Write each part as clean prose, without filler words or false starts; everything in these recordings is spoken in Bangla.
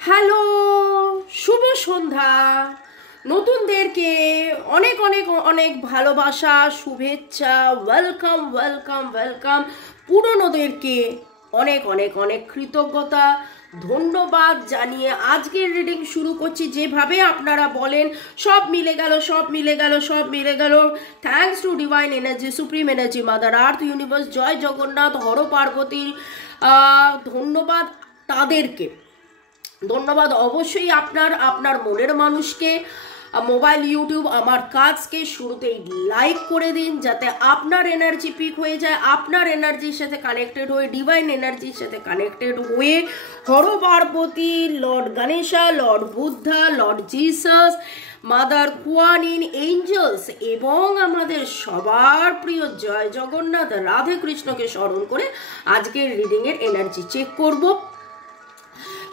হ্যালো, শুভ সন্ধ্যা। নতুনদেরকে অনেক অনেক অনেক ভালোবাসা, শুভেচ্ছা, ওয়েলকাম ওয়েলকাম ওয়েলকাম। পুরনোদেরকে অনেক অনেক অনেক কৃতজ্ঞতা, ধন্যবাদ জানিয়ে আজকের রিডিং শুরু করছি। যেভাবে আপনারা বলেন সব মিলে গেল, সব মিলে গেল, সব মিলে গেল। Thanks to divine energy, supreme energy, mother earth, universe, জয় জগন্নাথ, হর পার্বতীর ধন্যবাদ তাদেরকে। ধন্যবাদ অবশ্যই আপনার মনের মানুষকে। মোবাইল, ইউটিউব আমার কাজকে শুরুতেই লাইক করে দিন, যাতে আপনার এনার্জি পিক হয়ে যায়, আপনার এনার্জির সাথে কানেক্টেড হয়ে, ডিভাইন এনার্জির সাথে কানেক্টেড হয়ে Har Parvati, lord Ganesha, lord Buddha, lord Jesus, mother Kuan Yin, angels এবং আমাদের সবার প্রিয় জয় জগন্নাথ রাধে কৃষ্ণকে স্মরণ করে আজকের রিডিংয়ের এনার্জি চেক করব।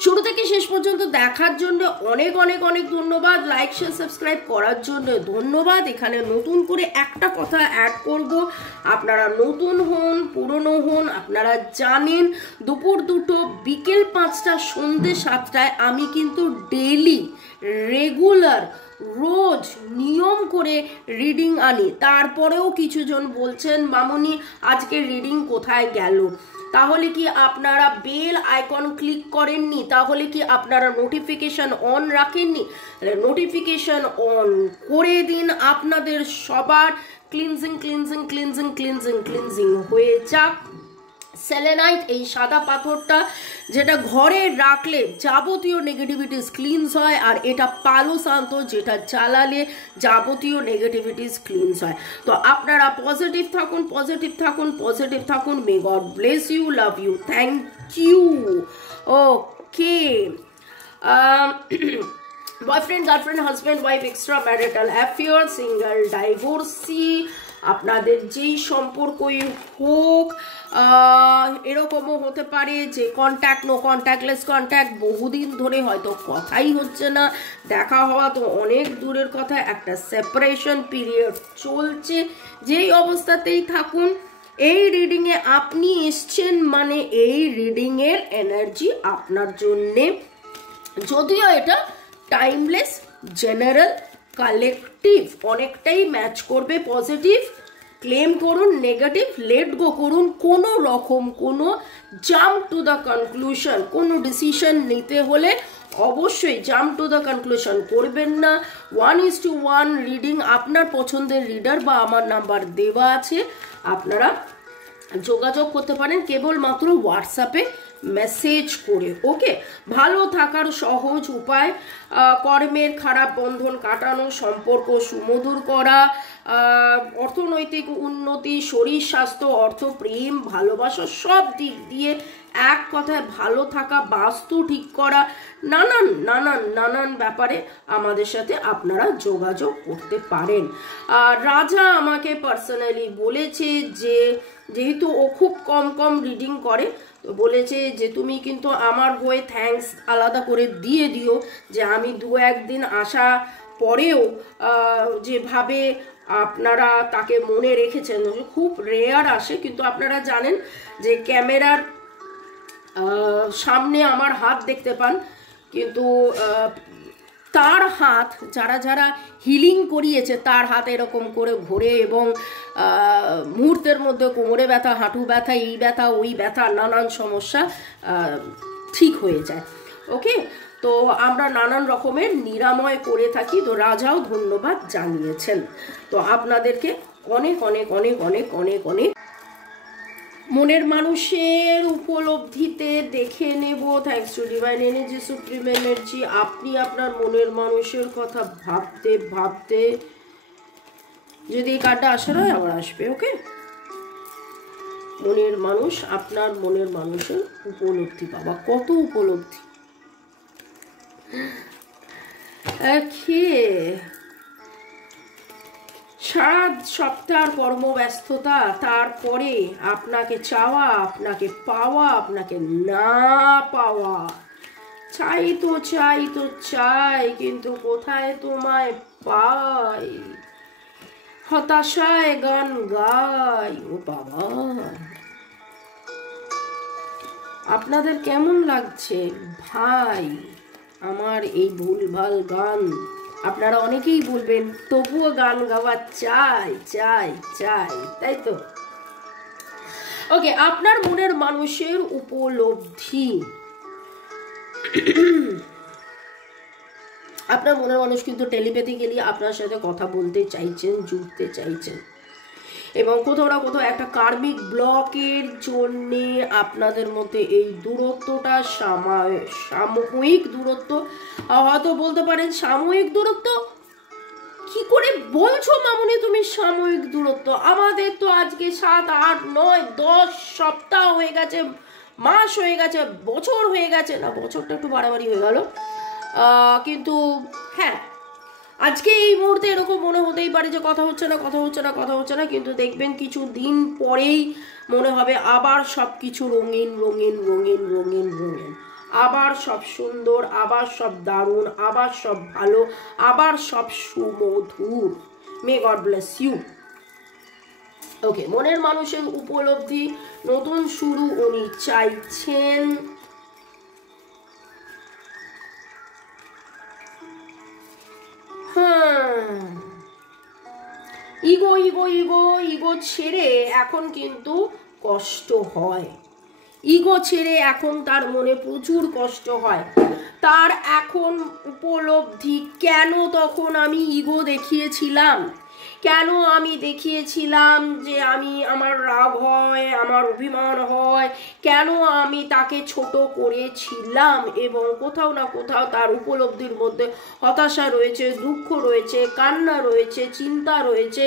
শুরু থেকে শেষ পর্যন্ত দেখার জন্য অনেক অনেক অনেক ধন্যবাদ। লাইক, শেয়ার, সাবস্ক্রাইব করার জন্য ধন্যবাদ। এখানে নতুন করে একটা কথা অ্যাড করব, আপনারা নতুন হন, পুরনো হন, আপনারা জানেন দুপুর 2টো, বিকেল 5টা, সন্ধ্যে 7টায় আমি কিন্তু ডেইলি রেগুলার রোজ নিয়ম করে রিডিং আনি। তারপরেও কিছুজন বলছেন মামুনি আজকে রিডিং কোথায় গেল? তাহলে কি আপনারা বেল আইকন ক্লিক করেননি? তাহলে কি আপনারা নোটিফিকেশন অন রাখেননি? নোটিফিকেশন অন করে দিন। আপনাদের সবার cleansing cleansing cleansing cleansing cleansing হয়ে যাক। সেলেনাইট, এই সাদা পাথরটা যেটা ঘরে রাখলে যাবতীয় নেগেটিভিটিস ক্লিনস হয়, আর এটা পালো শান্ত, যেটা জ্বালালে যাবতীয় নেগেটিভিটিস ক্লিনস হয়। তো আপনারা পজিটিভ থাকুন, পজিটিভ থাকুন, পজিটিভ থাকুন। May God bless you, love you, thank you. Okay, boyfriend, girlfriend, husband, wife, extra marital affair, single, divorcee, আপনাদের যেই সম্পর্কই হোক, এরকমও হতে পারে যে কন্ট্যাক্ট, নো কন্ট্যাক্টলেস কন্ট্যাক্ট, বহুদিন ধরে হয়তো কথাই হচ্ছে না, দেখা হওয়া তো অনেক দূরের কথা, একটা সেপারেশন পিরিয়ড চলছে। যেই অবস্থাতেই থাকুন, এই রিডিংয়ে আপনি এসছেন মানে এই রিডিংয়ের এনার্জি আপনার জন্যে, যদিও এটা টাইমলেস, জেনারেল, কালেকটিভ, অনেকটাই ম্যাচ করবে। পজিটিভ ক্লেম করুন, নেগেটিভ লেট গো করুন। কোনো রকম কোনো জাম্প টু দ্য কনক্লুশন, কোনো ডিসিশন নিতে হলে অবশ্যই জাম্প টু দ্য কনক্লুশন করবেন না। 1:1 রিডিং, আপনার পছন্দের রিডার বা আমার নাম্বার দেওয়া আছে, আপনারা যোগাযোগ করতে পারেন কেবলমাত্র হোয়াটসঅ্যাপে মেসেজ করে। ওকে, ভালো থাকার সহজ উপায়, কর্মের খারাপ বন্ধন কাটানো, সম্পর্ক সুমধুর করা, অর্থনৈতিক উন্নতি, শরীর স্বাস্থ্য, অর্থ, প্রেম, ভালোবাসা, সব দিক দিয়ে এক কথায় ভালো থাকা, বাস্তু ঠিক করা, নানান নানান নানান ব্যাপারে আমাদের সাথে আপনারা যোগাযোগ করতে পারেন। রাজা আমাকে পার্সোনালি বলেছে যে যেহেতু ও খুব কম কম রিডিং করে, তো বলেছে যে তুমি কিন্তু আমার হয়ে থ্যাঙ্কস আলাদা করে দিয়ে দিও, যে আমি 2-1 দিন আসা পরেও যেভাবে আপনারা তাকে মনে রেখেছেন। খুব রেয়ার আসে, কিন্তু আপনারা জানেন যে ক্যামেরার সামনে আমার হাত দেখতে পান, কিন্তু তার হাত, যারা যারা হিলিং করিয়েছে তার হাত এরকম করে ঘোরে এবং মুহূর্তের মধ্যে কোমরে ব্যথা, হাঁটু ব্যথা, এই ব্যথা, ওই ব্যথা, নানান সমস্যা ঠিক হয়ে যায়। ওকে, তো আমরা নানান রকমের নিরাময় করে থাকি। তো রাজাও ধন্যবাদ জানিয়েছেন। তো আপনাদেরকে অনেক অনেক অনেক অনেক অনেক অনেক মনের মানুষের উপলব্ধিতে দেখে নেব। Thanks to divine energy, supreme energy. আপনি আপনার মনের মানুষের কথা ভাবতে ভাবতে, যদি এই কার্ডটা আসার হয় আবার আসবে। ওকে, মনের মানুষ, আপনার মনের মানুষের উপলব্ধি, বাবা কত উপলব্ধি। সারা সপ্তাহের কর্মব্যস্ততা, তারপরে আপনাকে চাওয়া, আপনাকে পাওয়া, আপনাকে না পাওয়া, চাই তো চাই তো চাই, কিন্তু কোথায় তোমায় পাই, হতাশায় গান গাই। ও বাবা, আপনাদের কেমন লাগছে ভাই? আমার এই ভুলভাল গান আপনারা অনেকেই বলবেন, তবুও গান গাওয়া চাই চাই চাই, তাই তো? ওকে, আপনার মনের মানুষের উপলব্ধি। আপনার মনের মানুষ কিন্তু টেলিপ্যাথিক্যালি আপনার সাথে কথা বলতে চাইছেন, জুড়তে চাইছেন, এবং কোথাও না কোথাও একটা কার্মিক ব্লকের জন্যে আপনাদের মধ্যে এই দূরত্বটা সাময়িক দূরত্ব, হয়তো বলতে পারেন সাময়িক দূরত্ব। কি করে বলছো মামুনি তুমি সাময়িক দূরত্ব? আমাদের তো আজকে 7, 8, 9, 10 সপ্তাহ হয়ে গেছে, মাস হয়ে গেছে, বছর হয়ে গেছে। না, বছরটা একটু বাড়াবাড়ি হয়ে গেল, কিন্তু হ্যাঁ, আজকে এই মুহূর্তে এরকম মনে হতেই পারে যে কথা হচ্ছে না, কথা হচ্ছে না, কথা হচ্ছে না, কিন্তু দেখবেন কিছু দিন পরেই মনে হবে আবার সব কিছু রঙিন রঙিন রঙিন রঙিন রঙিন, আবার সব সুন্দর, আবার সব দারুণ, আবার সব ভালো, আবার সব সুমধুর। May God bless you. Okay, মনের মানুষের উপলব্ধি, নতুন শুরু উনি চাইছেন। ইগো ইগো ইগো ইগো ছেড়ে এখন কিন্তু কষ্ট হয়, ইগো ছেড়ে এখন তার মনে প্রচুর কষ্ট হয়। তার এখন উপলব্ধি, কেন তখন আমি ইগো দেখিয়েছিলাম, কেন আমি দেখিয়েছিলাম যে আমার রাগ হয়, আমার অভিমান হয়, কেন আমি তাকে ছোট করেছিলাম, এবং কোথাও না কোথাও তার উপলব্ধির মধ্যে হতাশা রয়েছে, দুঃখ রয়েছে, কান্না রয়েছে, চিন্তা রয়েছে।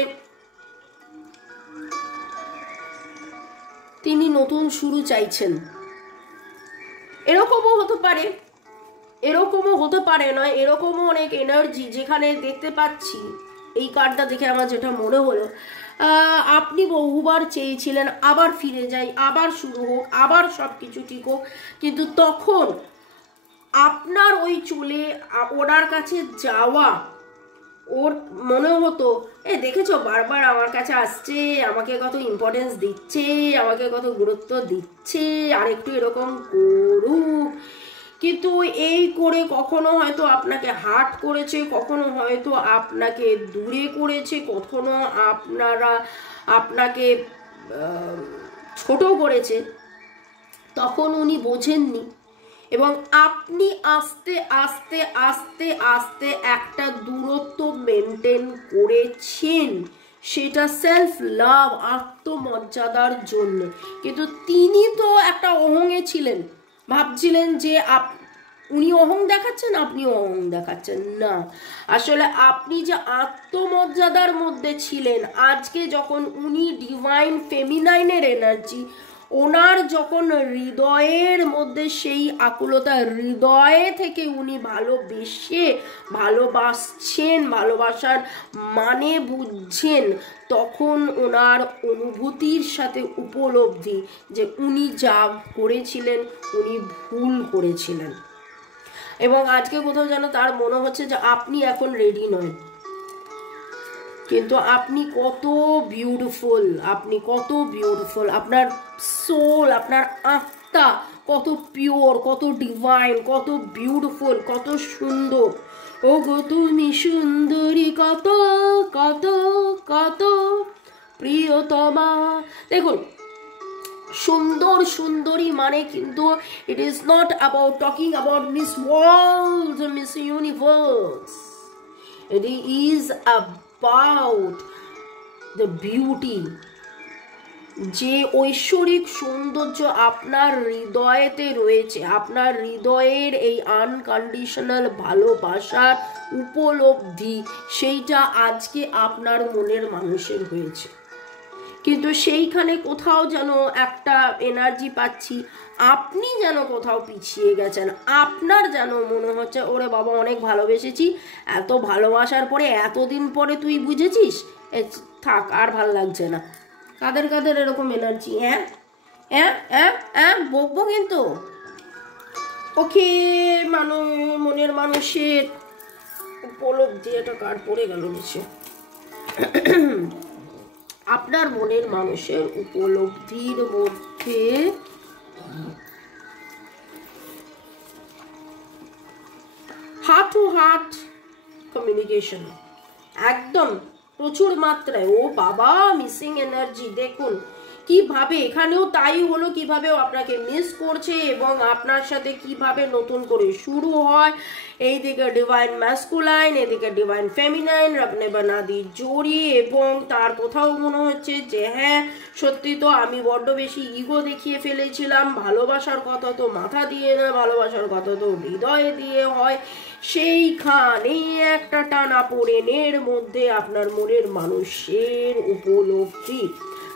তিনি নতুন শুরু চাইছেন। এরকমও হতে পারে, এরকমও হতে পারে নয়, এরকমও অনেক এনার্জি যেখানে দেখতে পাচ্ছি। এই কার্ডটা দেখে আমার যেটা মনে হলো, আপনি বহুবার চেয়েছিলেন আবার ফিরে যাই, আবার শুরু হোক, আবার সব কিছু ঠিক হোক, কিন্তু তখন আপনার ওই চলে ওনার কাছে যাওয়া, ওর মনে হতো দেখেছো বারবার আমার কাছে আসছে, আমাকে কত ইম্পর্টেন্স দিচ্ছে, আমাকে কত গুরুত্ব দিচ্ছে, আর একটু এরকম করুক। কিন্তু এই করে কখনো হয়তো আপনাকে হার্ট করেছে, কখনো হয়তো আপনাকে দূরে করেছে, কখনো আপনাকে ছোট করেছে, তখন উনি বোঝেননি, এবং আপনি আস্তে আস্তে আস্তে আস্তে একটা দূরত্ব মেনটেন করেছেন, সেটা সেলফ লাভ, আত্মমর্যাদার জন্য। কিন্তু তিনি তো একটা অহংয়ে ছিলেন, ভাবছিলেন যে উনি অহং দেখাচ্ছেন, আপনি অহং দেখাচ্ছেন না। আসলে আপনি যে আত্মমর্যাদার মধ্যে ছিলেন, আজকে যখন উনি ডিভাইন ফেমিনাইনের এনার্জি, ওনার যখন হৃদয়ের মধ্যে সেই আকুলতা, হৃদয়ে থেকে উনি ভালোবাসছেন, ভালোবাসার মানে বুঝছেন, তখন ওনার অনুভূতির সাথে উপলব্ধি যে উনি যা করেছিলেন উনি ভুল করেছিলেন। এবং আজকে কোথাও যেন তার মনে হচ্ছে যে আপনি এখন রেডি নয়, কিন্তু আপনি কত বিউটিফুল, আপনি কত বিউটিফুল, আপনার সোল, আপনার আত্মা কত পিওর, কত ডিভাইন, কত বিউটিফুল, কত সুন্দর। ও গো তুমি সুন্দরী কত কত কত প্রিয়তমা। দেখুন, সুন্দর সুন্দরী মানে কিন্তু it is not about talking about miss world, miss universe, it is about the beauty, যে ঐশ্বরিক সৌন্দর্য আপনার হৃদয়েতে রয়েছে, আপনার হৃদয়ের এই আনকন্ডিশনাল ভালোবাসার উপলব্ধি, সেইটা আজকে আপনার মনের মানুষের হয়েছে। কিন্তু সেইখানে কোথাও যেন একটা এনার্জি পাচ্ছি, আপনি যেন কোথাও পিছিয়ে গেছেন। আপনার যেন মনে হচ্ছে ওরে বাবা অনেক ভালোবেসেছি, এত ভালোবাসার পরে এতদিন পরে তুই বুঝেছিস, থাক আর ভাল লাগছে না। কাদের কাদের এরকম এনার্জি? হ্যাঁ হ্যাঁ হ্যাঁ হ্যাঁ, বকবো কিন্তু। ওকে, মনের মানুষের উপলব্ধি, এটা কার পড়ে গেল নিচে। আপনার মনের মানুষের উপলব্ধির মধ্যে হার্ট টু হার্ট কমিউনিকেশন একদম প্রচুর মাত্রায়। ও বাবা, মিসিং এনার্জি দেখুন কিভাবে, এখানেও তাই হলো, কিভাবে আপনাকে মিস করছে এবং আপনার সাথে কিভাবে নতুন করে শুরু হয়। এইদিকে ডিভাইন ম্যাসকুলাইন, এদিকে ডিভাইন ফেমিনাইন, রবনে বানাদি জড়ি, এবং তার কোথাও মনে হচ্ছে যে হ্যাঁ সত্যি তো আমি বড্ড বেশি ইগো দেখিয়ে ফেলেছিলাম, ভালোবাসার কথা তো মাথা দিয়ে না, ভালোবাসার কথা তো হৃদয়ে দিয়ে হয়। সেইখানেই একটা টানা পোড়েনের মধ্যে আপনার মনের মানুষের উপলব্ধি।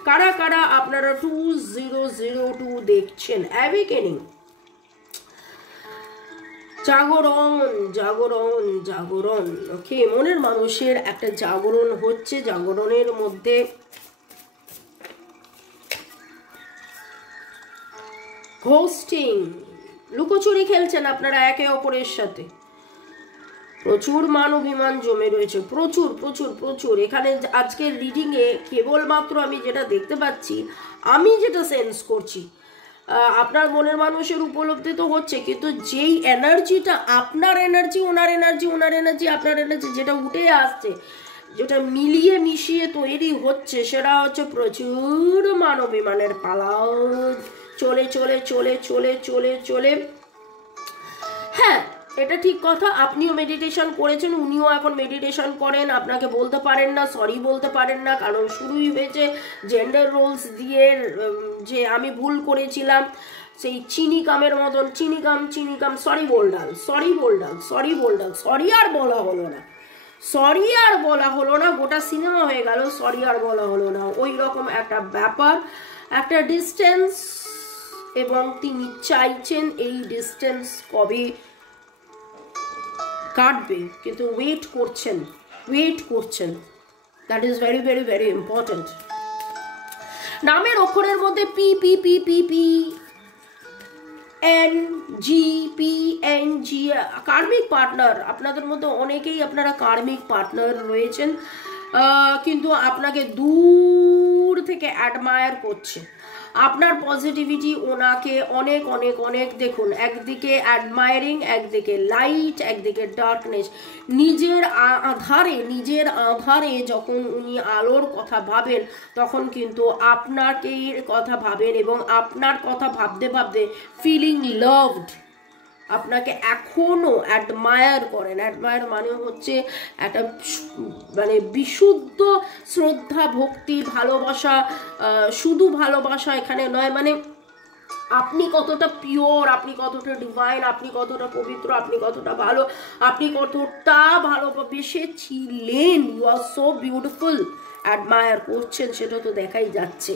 কারা কারা আপনারা 2002 দেখছেন? অ্যাওয়েকেনিং, জাগরণ জাগরণ জাগরণ। ওকে, মনের মানুষের একটা জাগরণ হচ্ছে। জাগরণের মধ্যে ঘোস্টিং, লুকোচুরি খেলছেন আপনারা একে অপরের সাথে। প্রচুর মান অভিমান জমে রয়েছে, প্রচুর প্রচুর প্রচুর। এখানে আজকের রিডিংয়ে কেবলমাত্র আমি যেটা দেখতে পাচ্ছি, আমি যেটা সেন্স করছি, আপনার মনের মানুষের উপলব্ধি তো হচ্ছে, কিন্তু যেই এনার্জিটা আপনার এনার্জি, ওনার এনার্জি, ওনার এনার্জি, আপনার এনার্জি, যেটা উঠে আসছে, যেটা মিলিয়ে মিশিয়ে তৈরি হচ্ছে, সেটা হচ্ছে প্রচুর মান অভিমানের পালা। চলে চলে চলে চলে চলে চলে। হ্যাঁ, এটা ঠিক কথা, আপনিও মেডিটেশন করেছেন, উনিও এখন মেডিটেশন করেন, আপনাকে বলতে পারেন না, সরি বলতে পারেন না, কারণ শুরুই হয়েছে জেন্ডার রোলস দিয়ে, যে আমি ভুল করেছিলাম, সেই চিনিকামের মতন চিনিকাম চিনিকাম, সরি বোল্ডাল, সরি বোল্ডাল, সরি বোল্ডাল, সরি আর বলা হলো না, সরি আর বলা হলো না, গোটা সিনেমা হয়ে গেল, সরি আর বলা হলো না, ওই রকম একটা ব্যাপার, একটা ডিস্টেন্স। এবং তিনি চাইছেন এই ডিস্টেন্স কবে কাটবে, কিন্তু ওয়েট করছেন, ওয়েট করছেন। That is very very very important. নামের অক্ষরের মধ্যে P P P P P N G, P N G, karmic partner. আপনাদের মধ্যে অনেকেই আপনারা কার্মিক পার্টনার রয়েছেন, কিন্তু আপনাকে দূর থেকে অ্যাডমায়ার করছে। আপনার পজিটিভিটি ওনাকে অনেক অনেক অনেক, দেখুন একদিকে অ্যাডমায়ারিং, একদিকে লাইট, একদিকে ডার্কনেস। নিজের আধারে যখন উনি আলোর কথা ভাবেন, তখন কিন্তু আপনাকে কথা ভাবেন, এবং আপনার কথা ভাবতে ভাবতে ফিলিং লাভড, আপনাকে এখনো অ্যাডমায়ার করেন। অ্যাডমায়ার মানে হচ্ছে একটা মানে বিশুদ্ধ শ্রদ্ধা, ভক্তি, ভালোবাসা। শুধু ভালোবাসা এখানে নয়, মানে আপনি কতটা পিওর, আপনি কতটা ডিভাইন, আপনি কতটা পবিত্র, আপনি কতটা ভালো, আপনি কতটা ভালোবেসেছিলেন। You are so beautiful, admire করছেন, সেটা তো দেখাই যাচ্ছে।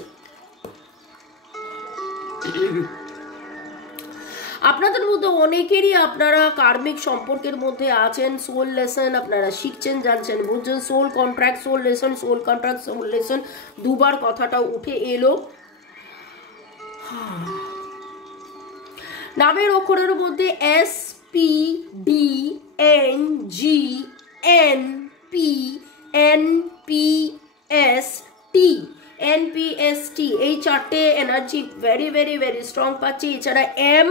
আপনাদের মধ্যে অনেকেরই আপনারা কার্মিক সম্পর্কের মধ্যে আছেন। সোল লেসন আপনারা শিখছেন, জানছেন, বুঝছেন। Soul contract, soul lesson, soul contract, soul lesson, দুবার কথাটা উঠে এলো। নামের অক্ষরের মধ্যে S P D N G N P N P S T, NPST, এই চারটে energy very very very strong পাচ্ছি। এছাড়া এম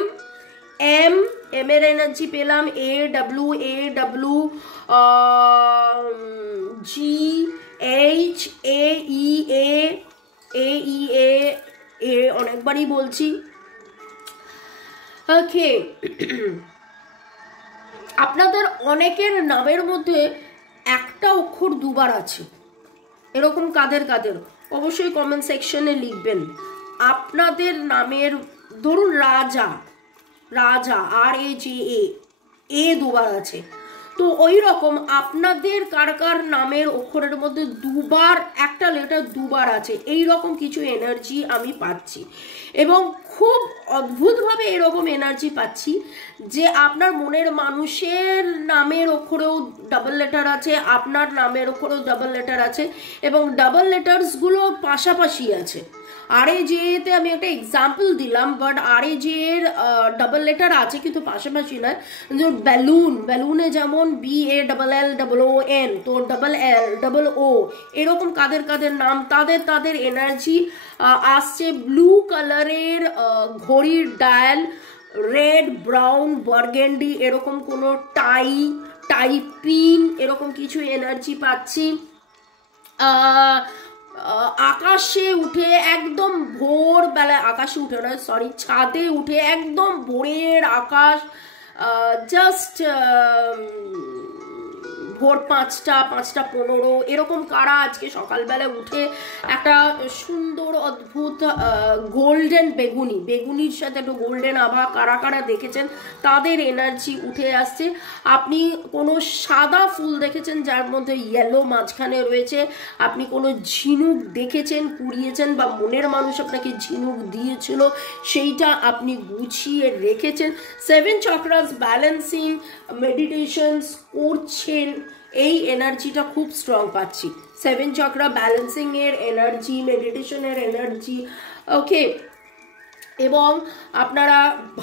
এর এনার্জি পেলাম, AW জি এইচ এ অনেকবারই বলছি। ওকে, আপনাদের অনেকের নামের মধ্যে একটা অক্ষর দুবার আছে, এরকম কাদের কাদের অবশ্যই কমেন্ট সেকশনে লিখবেন। আপনাদের নামের ধরুন রাজা, RAJA দুবার আছে, তো ওই রকম আপনাদের কার কার নামের অক্ষরের মধ্যে দুবার একটা লেটার দুবার আছে, এই রকম কিছু এনার্জি আমি পাচ্ছি। এবং খুব অদ্ভুতভাবে এরকম এনার্জি পাচ্ছি যে আপনার মনের মানুষের নামের অক্ষরেও ডাবল লেটার আছে, আপনার নামের অক্ষরেও ডাবল লেটার আছে, এবং ডাবল লেটার্সগুলো পাশাপাশি আছে। RAJA-তে আমি একটা এক্সাম্পল দিলাম, বাট RAJA এর ডাবল লেটার আছে কিন্তু পাশাপাশি নয়। ব্যালুনে যেমন BALLOON, তো LLO, এরকম কাদের কাদের নাম, তাদের এনার্জি আসছে। ব্লু কালারের ঘড়ির ডায়াল, রেড ব্রাউন, বার্গেন্ডি এরকম কোনো টাইপিন এরকম কিছু এনার্জি পাচ্ছি। আকাশে উঠে একদম ভোরবেলায়, আকাশে উঠে নয় সরি, ছাদে উঠে একদম ভোরের আকাশ, জাস্ট ভোর 5টা 5:15 এরকম কারা আজকে সকালবেলা উঠে একটা সুন্দর অদ্ভুত গোল্ডেন বেগুনির সাথে একটু গোল্ডেন আভা কারা কারা দেখেছেন তাদের এনার্জি উঠে আসছে। আপনি কোনো সাদা ফুল দেখেছেন যার মধ্যে ইয়েলো মাঝখানে রয়েছে, আপনি কোনো ঝিনুক দেখেছেন কুড়িয়েছেন বা মনের মানুষ আপনাকে ঝিনুক দিয়েছিল সেইটা আপনি গুছিয়ে রেখেছেন। 7 চক্রাস ব্যালেন্সিং মেডিটেশনস করছেন, এই এনার্জিটা খুব স্ট্রং পাচ্ছি। 7 চক্রা ব্যালেন্সিং এর এনার্জি, মেডিটেশনের এনার্জি, ওকে। এবং আপনারা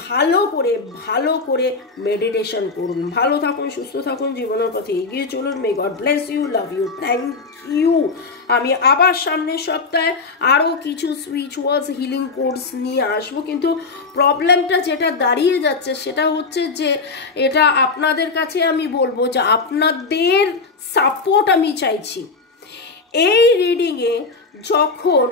ভালো করে মেডিটেশন করুন। ভালো থাকুন, সুস্থ থাকুন, জীবনের পথে এগিয়ে চলুন। May God bless you, love you, thank you. আমি আবার সামনের সপ্তাহে আরও কিছু স্পিরিচুয়াল হিলিং কোর্স নিয়ে আসবো, কিন্তু প্রবলেমটা যেটা দাঁড়িয়ে যাচ্ছে সেটা হচ্ছে যে এটা আপনাদের কাছে আমি বলবো যে আপনাদের সাপোর্ট আমি চাইছি। এই রিডিংয়ে যখন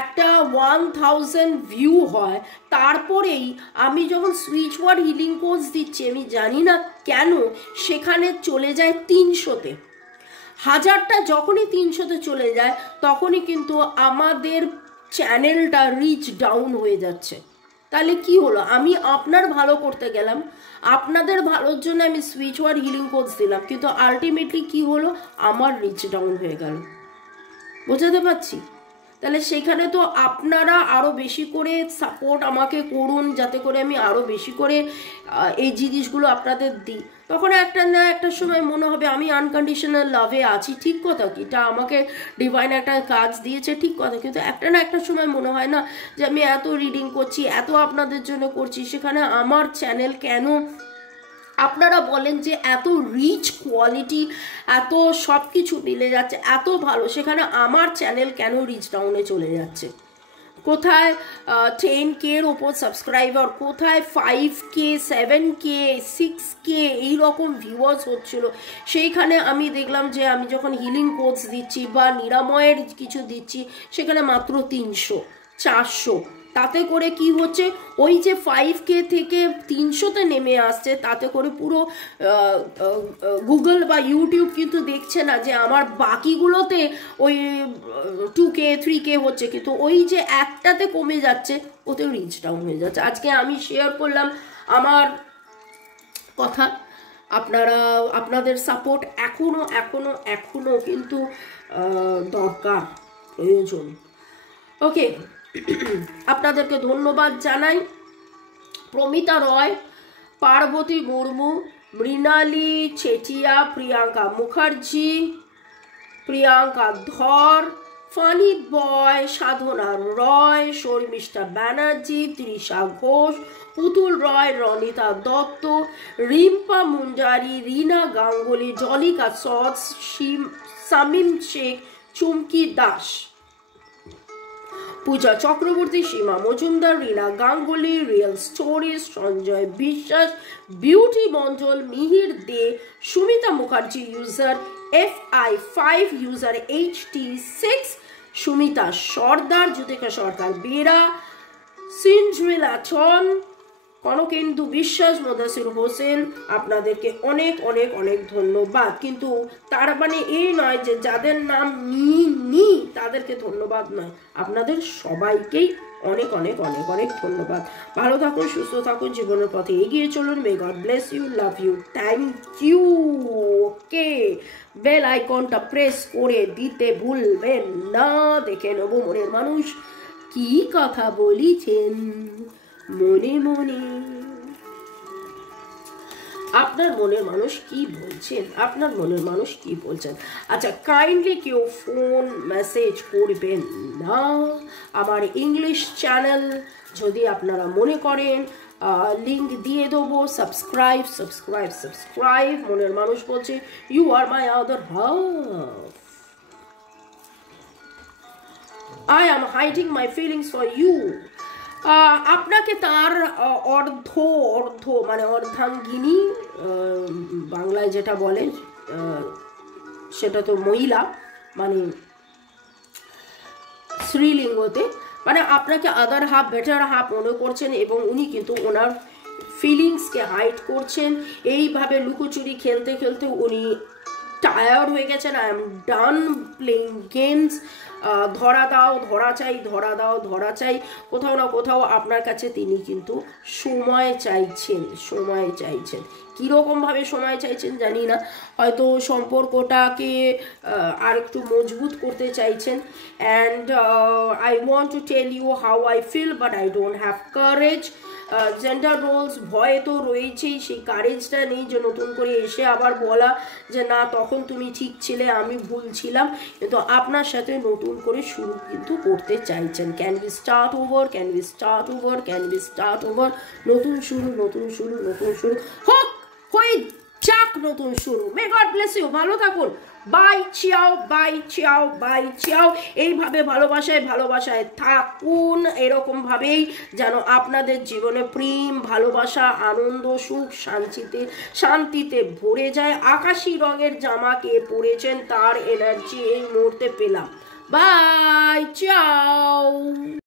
একটা 1000 ভিউ হয় তারপরেই আমি যখন স্পিরিচুয়াল হিলিং কোর্স দিচ্ছি, আমি জানি না কেন সেখানে চলে যায় 300-তে। 1000টা যখনই 300-তে চলে যায় তখনই কিন্তু আমাদের চ্যানেলটা রিচ ডাউন হয়ে যাচ্ছে। তাহলে কি হলো? আমি আপনার ভালো করতে গেলাম, আপনাদের ভালোর জন্য আমি স্পিরিচুয়াল হিলিং কোর্স দিলাম, কিন্তু আলটিমেটলি কি হলো? আমার রিচ ডাউন হয়ে গেল। বোঝাতে পারছি? তাহলে সেখানে তো আপনারা আরও বেশি করে সাপোর্ট আমাকে করুন যাতে করে আমি আরও বেশি করে এই জিনিসগুলো আপনাদের দিই। তখন একটা সময় মনে হবে আমি আনকন্ডিশনাল লাভে আছি, ঠিক কথা কি, এটা আমাকে ডিভাইন একটা কাজ দিয়েছে, ঠিক কথা। কিন্তু একটা সময় মনে হয় না যে আমি এত রিডিং করছি, এত আপনাদের জন্য করছি, সেখানে আমার চ্যানেল কেন আপনারা বলেন যে এত রিচ কোয়ালিটি, এত সব কিছু মিলে যাচ্ছে, এত ভালো, সেখানে আমার চ্যানেল কেন রিচ ডাউনে চলে যাচ্ছে? কোথায় 10K এর ওপর সাবস্ক্রাইবার, কোথায় 5K 7K 6K এইরকম ভিউয়ার্স হচ্ছিল, সেইখানে আমি দেখলাম যে আমি যখন হিলিং কোর্স দিচ্ছি বা নিরাময়ের কিছু দিচ্ছি সেখানে মাত্র 300 400। তাতে করে কি হচ্ছে, ওই যে 5K থেকে 300-তে নেমে আসছে, তাতে করে পুরো গুগল বা ইউটিউব কিন্তু দেখছে না যে আমার বাকিগুলোতে ওই 2K 3K হচ্ছে, কিন্তু ওই যে একটাতে কমে যাচ্ছে ওতে রিচ ডাউন হয়ে যাচ্ছে। আজকে আমি শেয়ার করলাম আমার কথা, আপনাদের সাপোর্ট এখনো কিন্তু দরকার, প্রয়োজন। ওকে, আপনাদেরকে ধন্যবাদ জানাই। প্রমিতা রয়, পার্বতী মুর্মু, মৃণালী চেটিয়া, প্রিয়াঙ্কা মুখার্জি, প্রিয়াঙ্কা ধর, ফানি বয়, সাধনা রয়, শর্মিষ্ঠা ব্যানার্জি, তৃষা ঘোষ, পুতুল রয়, রনিতা দত্ত, রিম্পা মুন্ডারি, রিনা গাঙ্গুলি, জলিকা সৎস, Shamim Sheikh, Chumki Das, Puja Chakraborty, Sima Majumdar, Rina Ganguly, real stories, Sanjay Biswas, Beauty Mondal, Mihir De, Sumita Mukherjee user FI5, user HT6, Sumita Sardar, Jyotika Sarkar Bera, সিনজুয়েলা চন, কনকেন্দু বিশ্বাস, মোদাসির হোসেন, আপনাদেরকে অনেক ধন্যবাদ। কিন্তু তার মানে এই নয় যে যাদের নাম নি তাদেরকে ধন্যবাদ নয়, আপনাদের সবাইকেই অনেক ধন্যবাদ। ভালো থাকুন, সুস্থ থাকুন, জীবনের পথে এগিয়ে চলুন। May God bless you, love you, thank you. Okay, bell আইকনটা প্রেস করে দিতে ভুলবেন না। দেখে নেব মনের মানুষ কি কথা বলিছেন মনে মনে। আপনার মনের মানুষ কি বলছেন, আপনার মনের মানুষ কি বলছেন? আচ্ছা, কাইন্ডলি কেউ ফোন মেসেজ করবেন না। আমার ইংলিশ চ্যানেল যদি আপনারা মনে করেন লিঙ্ক দিয়ে দেবো, সাবস্ক্রাইব। মনের মানুষ বলছে you are my other half, I am hiding my feelings for you. আপনাকে তার অর্ধ অর্ধ মানে অর্ধাঙ্গিনী, বাংলায় যেটা বলে সেটা তো মহিলা, মানে স্ত্রীলিঙ্গতে, মানে আপনাকে আদার হাফ বেটার হাফ মনে করছেন এবং উনি কিন্তু ওনার ফিলিংসকে হাইড করছেন। এইভাবে লুকোচুরি খেলতে খেলতে উনি টায়ার্ড হয়ে গেছেন। I am done playing games, ধরা দাও ধরা চাই, ধরা দাও ধরা চাই। কোথাও না কোথাও আপনার কাছে তিনি কিন্তু সময় চাইছেন, সময় চাইছেন। কীরকমভাবে সময় চাইছেন জানি না, হয়তো সম্পর্কটাকে আর একটু মজবুত করতে চাইছেন। And I want to tell you how I feel but I don't have courage. Gender roles ভয় তো রয়েছেই, সেই কারেজটা নেই যে নতুন করে এসে আবার বলা যে না তখন তুমি ঠিক ছিলে আমি ভুল ছিলাম, কিন্তু আপনার সাথে নতুন করে শুরু কিন্তু করতে চাইছেন। Can be start over, can be start over, can be start over. নতুন শুরু, নতুন শুরু, নতুন শুরু হোক, হয়ে যাক নতুন শুরু। মে গড ব্লেস ইউ, ভালো থাকুন। Bye ciao, bye ciao, bye ciao. এইভাবে ভালোবাসায় ভালোবাসায় থাকুন, এরকমভাবেই যেন আপনাদের জীবনে প্রেম, ভালোবাসা, আনন্দ, সুখ, শান্তিতে ভরে যায়। আকাশি রঙের জামা কে পরেছেন তার এনার্জি এই মুহূর্তে পেলাম। Bye Qiao.